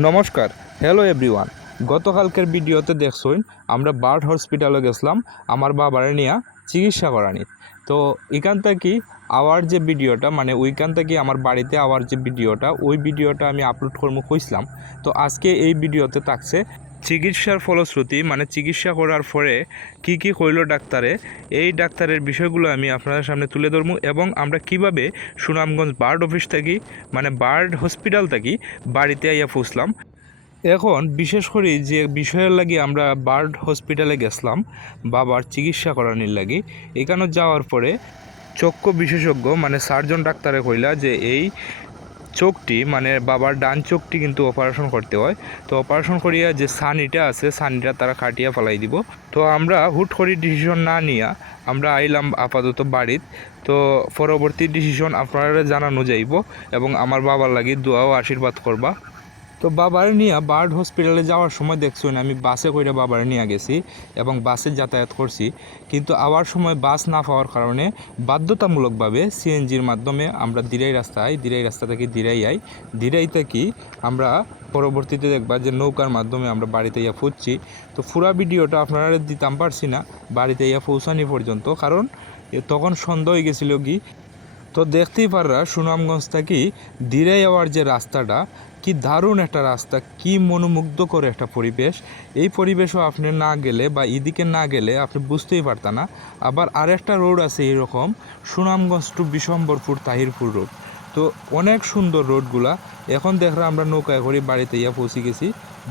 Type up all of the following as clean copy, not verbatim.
নমস্কার, hello everyone. গতকালকের ভিডিওতে দেখছইন আমরা বার্ড হসপিটালে গেছিলাম আমার বাবারে নিয়ে চিকিৎসা করানি। তো এখান থেকে আওয়ার যে ভিডিওটা মানে ওইখান থেকে আমার বাড়িতে আওয়ার যে ভিডিওটা ওই ভিডিওটা আমি আপলোড করবো কইছিলাম। তো আজকে এই ভিডিওতে থাকছে চিকিৎসার ফলশ্রুতি মানে চিকিৎসা করার পরে কি কি কইল ডাক্তারে, এই ডাক্তারের বিষয়গুলো আমি আপনাদের সামনে তুলে ধরবো এবং আমরা কিভাবে সুনামগঞ্জ বার্ড অফিস থেকে মানে বার্ড হসপিটাল থেকে বাড়িতে আইয়া পৌঁছলাম। এখন বিশেষ করে যে বিষয়ের লাগি আমরা বার্ড হসপিটালে গেছিলাম বাবার চিকিৎসা করানোর লাগি, এখানে যাওয়ার পরে চক্ষু বিশেষজ্ঞ মানে সার্জন ডাক্তারে কইলা যে এই চোখটি মানে বাবার ডান চোখটি কিন্তু অপারেশন করতে হয়। তো অপারেশন করিয়া যে সানিটা আছে সানিটা তারা কাটিয়া ফেলাই দিব। তো আমরা হুট করে ডিসিশন না নিয়া আমরা আইলাম আপাতত বাড়িত। তো পরবর্তী ডিসিশন আপনারা জানানো যাইব এবং আমার বাবার লাগি দোয়া ও আশীর্বাদ করবা। তো বাবার নিয়ে বার্ড হসপিটালে যাওয়ার সময় দেখছুন আমি বাসে করে বাবার নিয়ে গেছি এবং বাসে যাতায়াত করছি, কিন্তু আওয়ার সময় বাস না পাওয়ার কারণে বাধ্যতামূলকভাবে সিএনজির মাধ্যমে আমরা দিরাই রাস্তা থেকে দিরাই থেকে আমরা পরবর্তীতে দেখবা যে নৌকার মাধ্যমে আমরা বাড়িতে ইয়া ফুটছি। তো পুরা ভিডিওটা আপনারা দিতাম পারছি না বাড়িতে ইয়া পৌঁছানি পর্যন্ত, কারণ তখন সন্ধ্যা হয়ে গেছিলো কি। তো দেখতেই পাররা সুনামগঞ্জ থেকে দিরাই যাওয়ার যে রাস্তাটা কি দারুণ একটা রাস্তা, কি মনোমুগ্ধকর একটা পরিবেশ। এই পরিবেশও আপনি না গেলে বা এদিকে না গেলে আপনি বুঝতেই পারতেন না। আবার আরেকটা রোড আছে এরকম সুনামগঞ্জ টু বিশম্বরপুর তাহিরপুর রোড। তো অনেক সুন্দর রোডগুলা। এখন দেখরা আমরা নৌকায় করে বাড়িতে ইয়া পৌঁছে গেছি।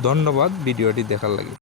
ধন্যবাদ ভিডিওটি দেখার লাগে।